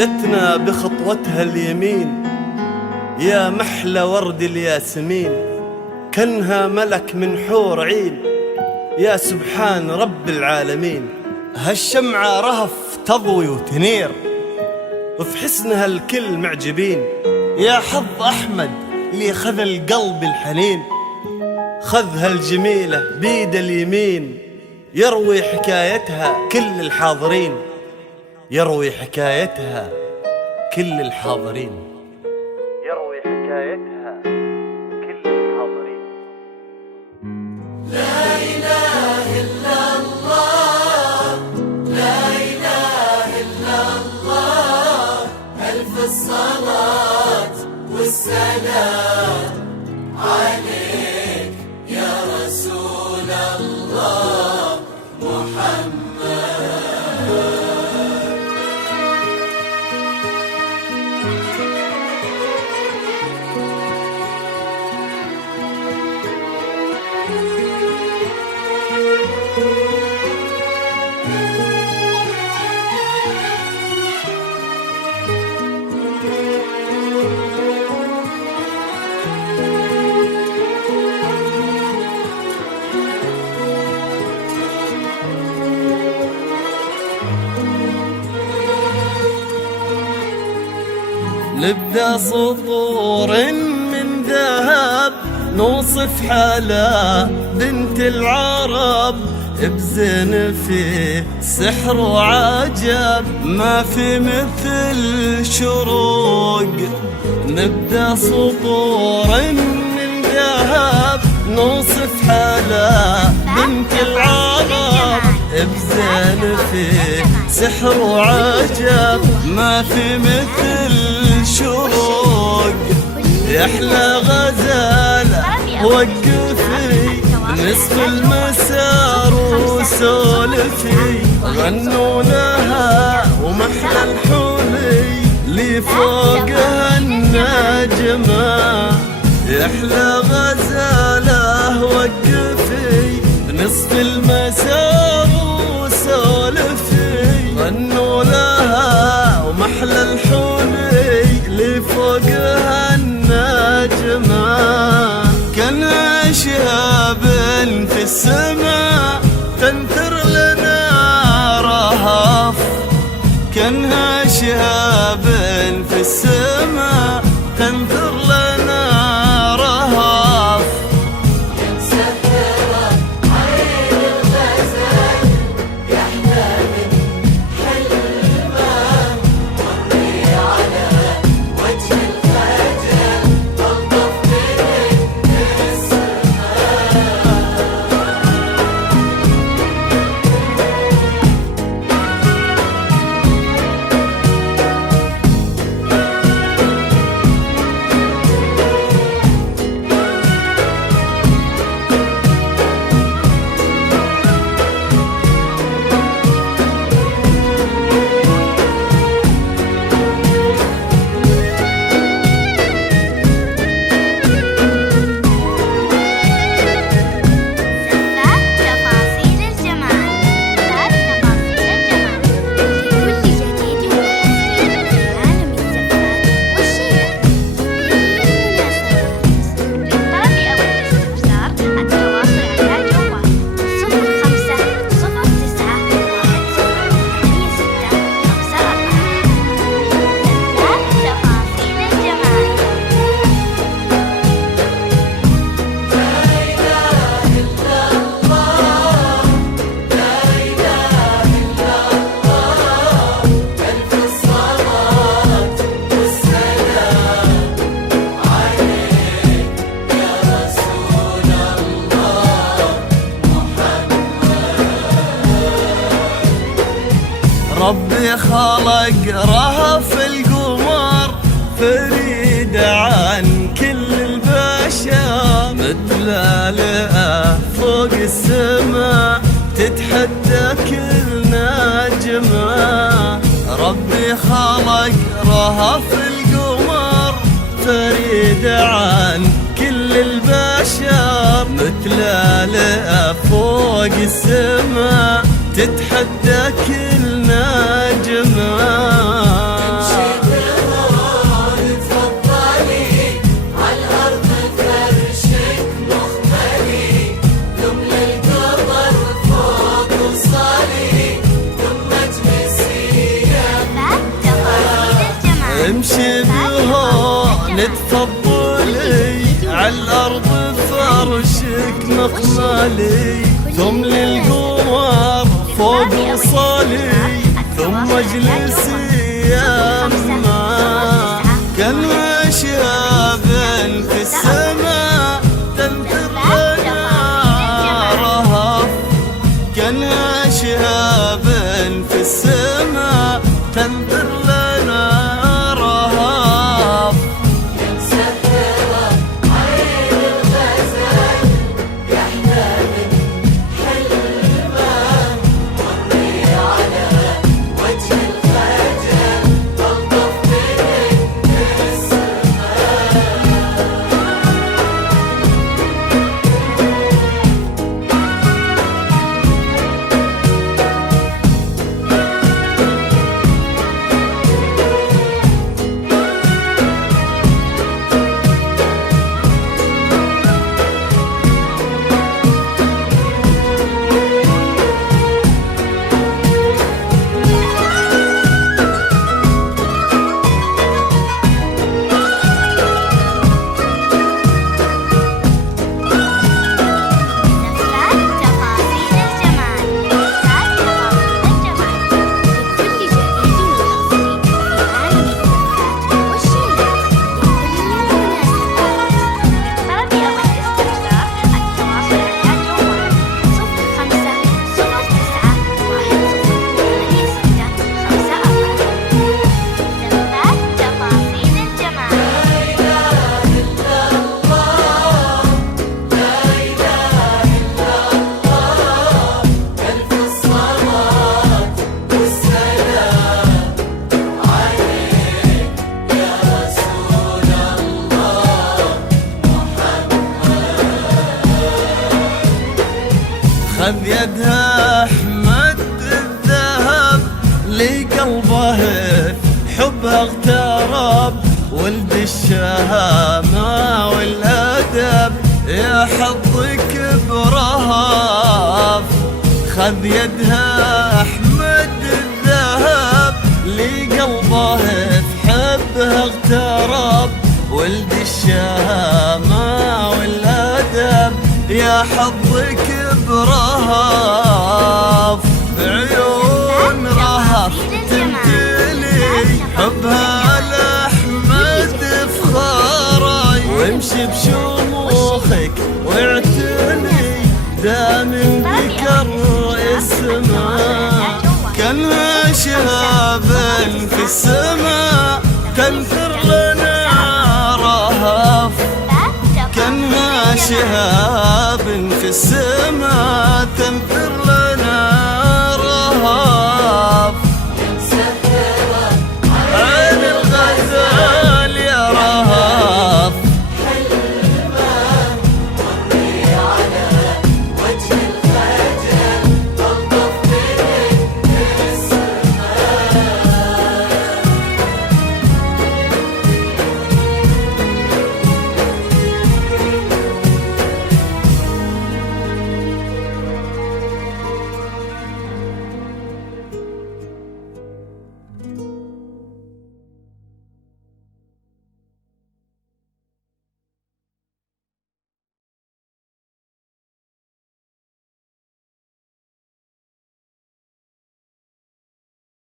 جتنا بخطوتها اليمين يا محلى ورد الياسمين، كنها ملك من حور عين يا سبحان رب العالمين. هالشمعة رهف تضوي وتنير وفي حسنها الكل معجبين، يا حظ أحمد اللي خذ القلب الحنين، خذها الجميلة بيد اليمين يروي حكايتها كل الحاضرين، يروي حكايتها كل الحاضرين، يروي حكايتها كل الحاضرين. لا إله إلا الله، لا إله إلا الله، ألف الصلاة والسلام عليك يا رسول الله محمد. نبدأ سطور من ذهب نوصف حالة بنت العرب، بزين في سحر وعجب ما في مثل شروق. نبدأ سطور من ذهب نوصف حالة بنت العرب، بزين في سحر وعجب ما في مثل شروق. يحلى غزالة وقفي نصف المسار وسولفي، غنوا لها ومحلى الحلي لي فوقها النجمة. يحلى غزالة وقفي نصف المسار وسولفي، غنوا لها ومحلى الحلي اللي فوقها النجمة. كانها شهاب في السماء تنثر لنا رهف، كانها شهاب في السماء تنثر لنا رهف. مسهرة عين الغزال يحلى من حلمه، مري على وجه الخجل ألطف من النسمة. ربي خلق رهف القمر فريد عن كل البشر، مثل لئة فوق السماء تتحدى كل نجمة. ربي خلق رهف القمر فريد عن كل البشر، مثل لئة فوق السماء تتحدى كل نجمة. نتفضلي عالأرض فرشك مخمالي، ثم للقمر فوق وصالي، ثم اجلسي يما كان شهاب في السماء تنثر لنا رهف، كان شهاب في السماء تنثر لنا رهف. مسهرة عين الغزال يحلى من حلمه، مري على وجه الخجل تلطف من السماء. خذ يدها أحمد الذهب لقلبه حبها اغترب، ولد الشهامة والأدب يا حظك برهف. خذ يدها أحمد الذهب لقلبه حبها اغترب، ولد الشهامة والأدب يا حظك برهف. بعيون رهف تمتلي حبها لأحمد فخاري، وامشي بشموخك واعتني دام ذكر اسمه، كان شهاب في السماء تنثر لنا رهف، كان شهاب في السماء تنثر